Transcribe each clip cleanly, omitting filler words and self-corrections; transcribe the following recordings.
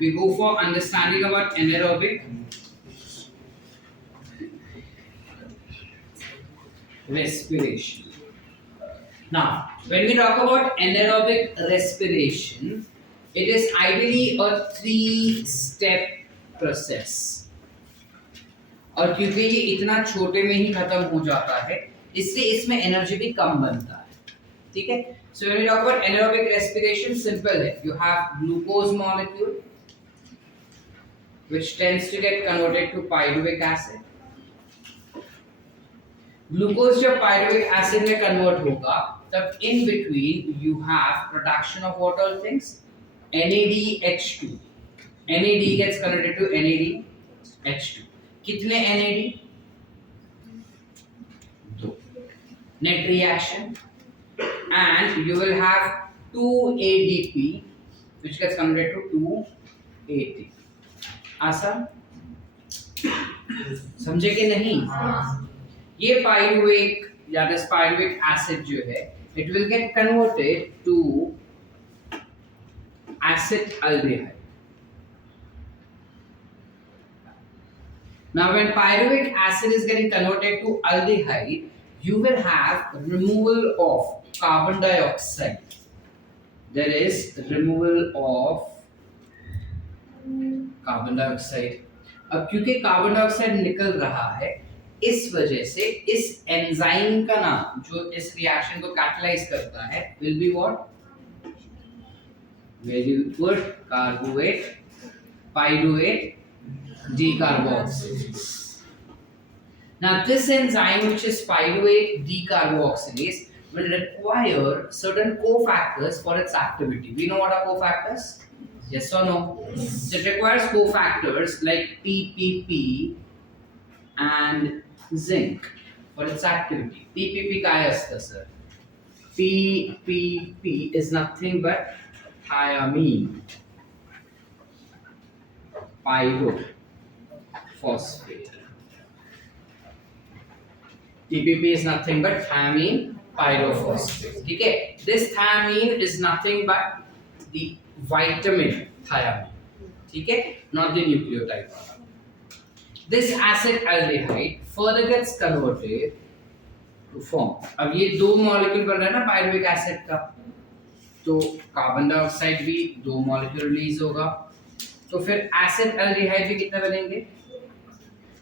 we go for understanding about anaerobic respiration. Now, when we talk about anaerobic respiration, it is ideally a 3-step process. और क्योंकि ये इतना छोटे में ही खत्म हो जाता है, इसलिए इसमें एनर्जी भी कम बनता है. ठीक है? So when we talk about anaerobic respiration, simple है. You have glucose molecule which tends to get converted to pyruvic acid. Glucose जब पायरुविक एसिड में कन्वर्ट होगा, तब in between you have production of what all things? NADH2. NAD gets converted to NADH2. कितने NAD? 2. Net reaction, and you will have 2 ADP which gets converted to 2 ATP. आसान? समझे कि नहीं? ये pyruvic या पायरुविक एसिड जो है, it will get converted to acetaldehyde. Now when pyruvic acid is getting converted to aldehyde, you will have removal of carbon dioxide. There is removal of carbon dioxide. अब क्योंकि carbon dioxide निकल रहा है, इस वजह से इस एंजाइम का नाम जो इस रिएक्शन को कैटलाइज करता है will be what? Very good. Carboate, pyruvate, decarboxylase. Now this enzyme, which is pyruvate decarboxylase, will require certain cofactors for its activity. We know what are cofactors? Yes or no? So it requires cofactors like PPP and zinc for its activity. PPP काय असतं sir? PPP is nothing but thiamine pyrophosphate. PPP is nothing but thiamine pyrophosphate. ठीक है? This thiamine is nothing but the vitamin thiamine. ठीक है? Not the nucleotide. This acetaldehyde further gets converted to form. अब ये 2 molecule बन रहा है ना पायरुविक एसिड का, तो कार्बन डाइऑक्साइड भी 2 मॉलिक्यूल रिलीज होगा, तो फिर एसिटाल्डिहाइड भी कितना बनेंगे?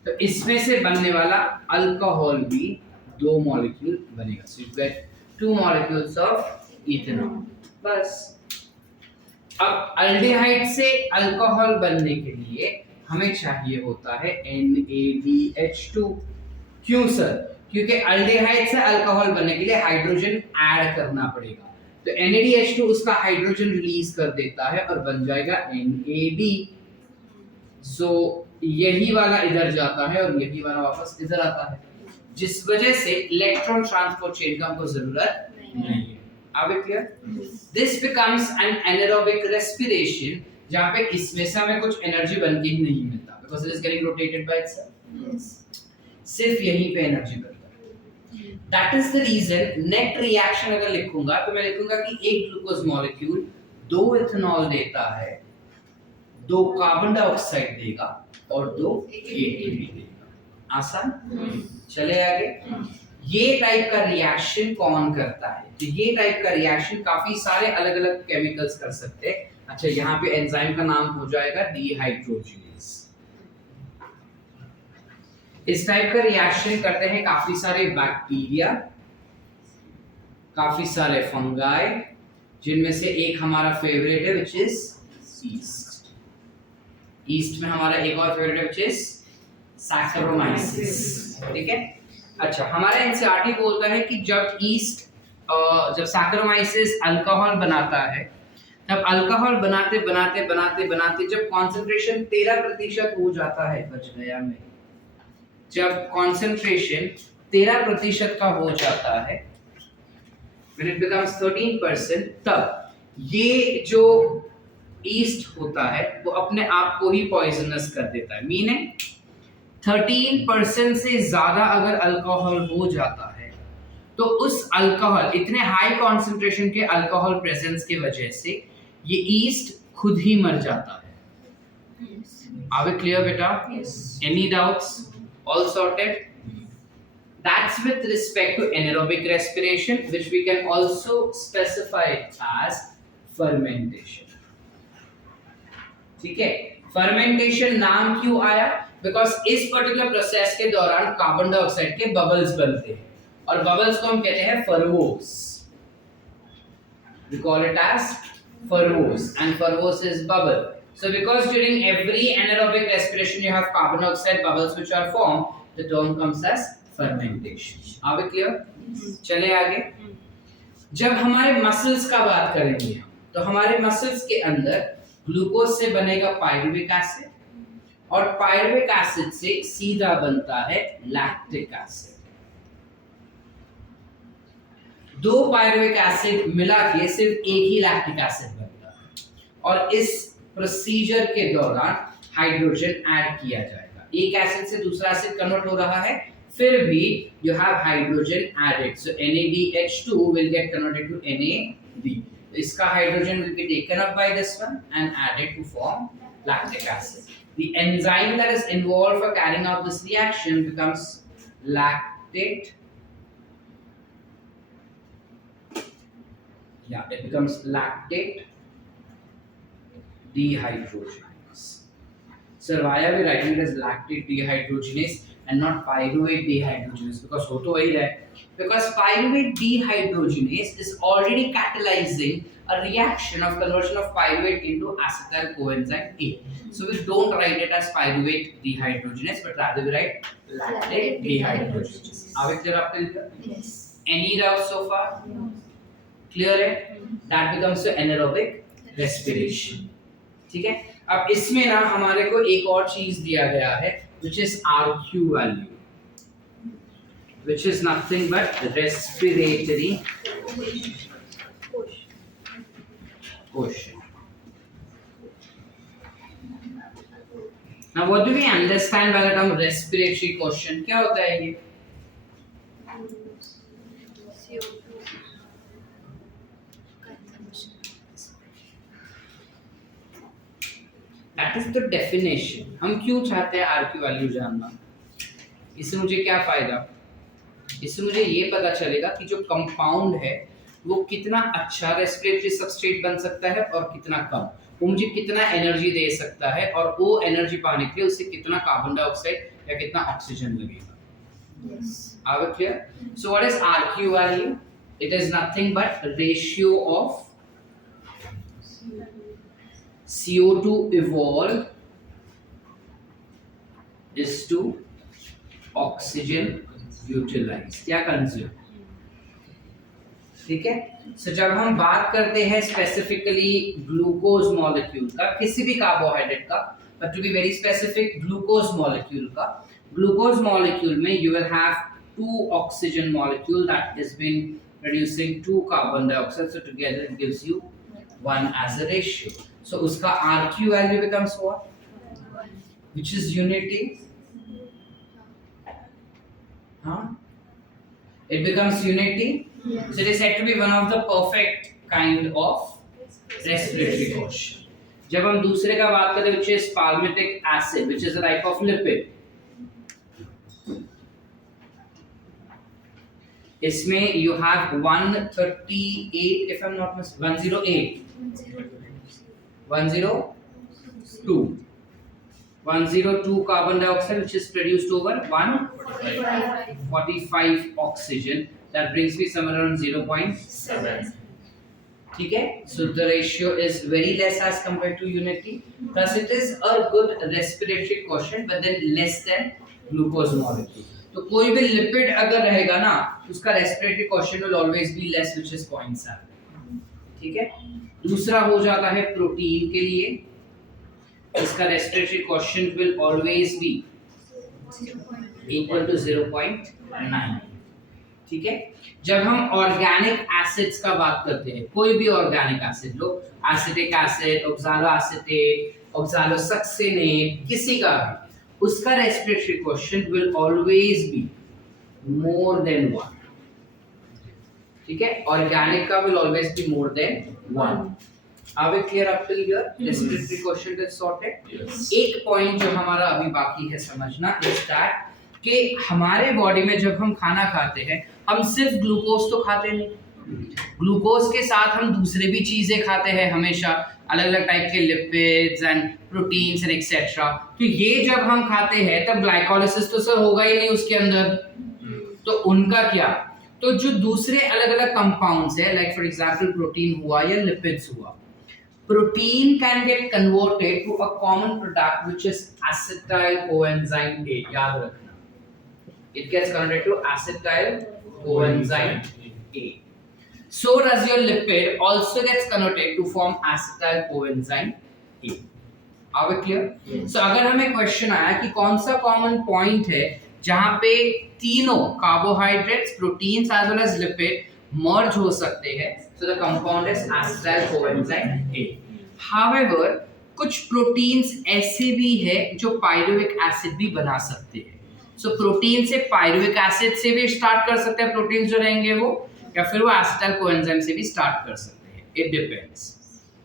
तो इसमें से बनने वाला अल्कोहल भी 2 मॉलिक्यूल बनेगा. So you get 2 molecules of ethanol. बस. अब अल्डिहाइड से अल्कोहल बनने के लिए हमें चाहिए होता है NADH2. क्यों सर? क्योंकि अल्डिहाइड से अल्कोहल बनने के लिए हाइड्रोजन ऐड करना पड़ेगा. तो NADH2 उसका हाइड्रोजन रिलीज कर देता है और बन जाएगा NAD. सो यही वाला इधर जाता है और यही वाला वापस इधर आता है, जिस वजह से इलेक्ट्रॉन ट्रांसपोर्ट चेन का हमको जरूरत नहीं है. अब clear? This becomes N anaerobic respiration, जहां पे इसमें से हमें कुछ एनर्जी बन के ही नहीं मिलता, because it is getting rotated by itself. सिर्फ यहीं पे एनर्जी बनता है. That is the reason net reaction अगर लिखूंगा तो मैं लिखूंगा कि एक ग्लूकोज मॉलिक्यूल 2 इथेनॉल देता है, 2 कार्बन डाइऑक्साइड देगा और 2 एटीपी देगा. आसान? चले आगे. ये टाइप का रिएक्शन कौन करता है? तो ये टाइप का रिएक्शन काफी सारे अलग अलग केमिकल्स कर सकते हैं. अच्छा, यहाँ पे एंजाइम का नाम हो जाएगा डिहाइड्रोजिनेज. इस टाइप का रिएक्शन करते हैं काफी सारे बैक्टीरिया, काफी सारे फंगाई, जिनमें से एक हमारा फेवरेट है विच इज ईस्ट. ईस्ट में हमारा एक और फेवरेट है विच इज सैक्रोमाइसिस. ठीक है? अच्छा, हमारा एनसीईआरटी बोलता है कि जब जब सैक्रोमाइसिस अल्कोहल बनाता है, तब अल्कोहल बनाते बनाते बनाते बनाते जब कॉन्सेंट्रेशन 13% हो जाता है, बच गया में, जब कॉन्सेंट्रेशन 13% का हो जाता है, when it becomes 13%, तब ये जो ईस्ट होता है वो अपने आप को ही पॉइजनस कर देता है. मीनिंग 13% से ज्यादा अगर अल्कोहल हो जाता है तो उस अल्कोहल, इतने हाई कॉन्सेंट्रेशन के अल्कोहल प्रेजेंस की वजह से ये ईस्ट खुद ही मर जाता है. Are we clear, beta? Yes. Any doubts? All sorted? That's with respect to anaerobic respiration, which we can also specify as fermentation. ठीक है, fermentation नाम क्यों आया? Because इस पर्टिकुलर प्रोसेस के दौरान कार्बन डाइऑक्साइड के बबल्स बनते हैं और बबल्स को हम कहते हैं फर्वोस. We call it as furvose, and furvose is bubble. So because during every anaerobic respiration you have carbon dioxide bubbles which are formed, the term comes as fermentation. Are we clear? चले आगे. जब हमारे muscles का बात करेंगे तो हमारे muscles के अंदर ग्लूकोज से बनेगा पायरुविक एसिड और पायरुविक एसिड से सीधा बनता है लैक्टिक एसिड. दो पायरुविक एसिड मिला के सिर्फ एक ही लैक्टिक एसिड बनता है और इस प्रोसीजर के दौरान हाइड्रोजन ऐड किया जाएगा. एक एसिड से दूसरा एसिड कन्वर्ट हो रहा है, फिर भी you have hydrogen added. So NADH2 will get converted to NAD. इसका hydrogen will be taken up by this one and added to form lactic acid. The enzyme that is involved for carrying out this reaction becomes lactate. Yeah, it becomes lactate dehydrogenase. Sir, why are we writing it as lactate dehydrogenase and not pyruvate dehydrogenase? Because ho to wahi hai. Because pyruvate dehydrogenase is already catalyzing a reaction of conversion of pyruvate into acetyl coenzyme A. So we don't write it as pyruvate dehydrogenase, but rather we write lactate dehydrogenase. Are we clear up till here? Yes. Any doubts so far? No. Clear है? That becomes your anaerobic respiration. ठीक है. अब इसमें ना हमारे को एक और चीज दिया गया है which is RQ value, which is nothing but respiratory quotient. Now what do we understand by the term respiratory quotient? क्या होता है ये? That is the definition. हम क्यों चाहते हैं RQ वैल्यू जानना? इससे मुझे क्या फायदा? इससे मुझे ये पता चलेगा कि जो कंपाउंड है वो कितना अच्छा रेस्पिरेटरी सबस्ट्रेट बन सकता है और कितना कम. वो मुझे कितना एनर्जी दे सकता है और वो एनर्जी पाने के लिए उसे कितना कार्बन डाइऑक्साइड या कितना ऑक्सीजन लगेगा. Yes. Are we clear? So what is RQ value? It is nothing but ratio of CO2 evolved is to oxygen utilized. क्या कंज्यूम? ठीक है. सो जब हम बात करते हैं स्पेसिफिकली ग्लूकोज मॉलिक्यूल का, किसी भी कार्बोहाइड्रेट का, but to be very specific glucose molecule का, ग्लूकोज मॉलिक्यूल में you will have two oxygen molecule that is been producing two carbon dioxide, so together it gives you 1 as a ratio. So उसका RQ value becomes what? Which is unity? Huh? It becomes unity. Yes. So it is said to be one of the perfect kind of respiratory quotient. जब हम दूसरे का बात करें which is palmitic acid, which is a type of lipid, इसमें you have 138 if I'm not mistaken, 108, 102 carbon dioxide which is produced over 145 oxygen. That brings me somewhere around 0.7. ठीक है. So the ratio is very less as compared to unity. Thus it is a good respiratory quotient, but then less than glucose molecule. तो कोई भी lipid अगर रहेगा ना उसका respiratory quotient will always be less which is 0.7. ठीक है. दूसरा हो जाता है प्रोटीन के लिए, इसका respiratory quotient will always be equal to 0.9. ठीक है. जब हम ऑर्गेनिक एसिड्स का बात करते हैं, कोई भी ऑर्गेनिक एसिड लो, एसिटिक एसिड, ऑक्सालोएसिटेट, ऑक्सालोसक्सिनेट, किसी का भी, उसका respiratory quotient will always be more than 1. ठीक है. ऑर्गेनिक का will always be more than 1. Are we clear up till here? Respiratory quotient is sorted. Yes. एक पॉइंट जो हमारा अभी बाकी है समझना is that कि हमारे बॉडी में जब हम खाना खाते हैं हम सिर्फ ग्लूकोज तो खाते नहीं, ग्लूकोज के साथ हम दूसरे भी चीजें खाते हैं हमेशा, अलग अलग टाइप के lipids and proteins and etcetera. तो ये जब हम खाते हैं तब ग्लाइकोलाइसिस तो सर होगा ही नहीं उसके अंदर, तो उनका क्या, तो जो दूसरे अलग अलग कंपाउंड्स है लाइक फॉर एग्जांपल प्रोटीन हुआ या लिपिड्स हुआ, protein can get converted to a common product which is acetyl coenzyme A, याद रखना, it gets converted to acetyl coenzyme A. So does your lipid also gets converted to form acetyl coenzyme A. Are we clear? Yes. So अगर हमें question आया कि कौन सा common point है जहां पे तीनों carbohydrates, proteins as well as lipid merge हो सकते हैं, so the compound is acetyl coenzyme A. However, कुछ प्रोटीन्स ऐसे भी है जो पायरुविक एसिड भी बना सकते हैं, so प्रोटीन से पायरुविक एसिड से भी स्टार्ट कर सकते हैं प्रोटीन्स जो रहेंगे वो, या फिर वो एसिटाइल कोएंजाइम से भी स्टार्ट कर सकते हैं, it depends.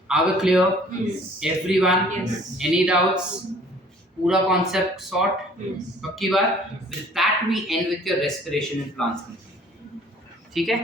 Are we clear everyone? Any doubts? पूरा कॉन्सेप्ट सॉर्ट? पक्की बात? With that we end with your respiration in plants, ठीक है?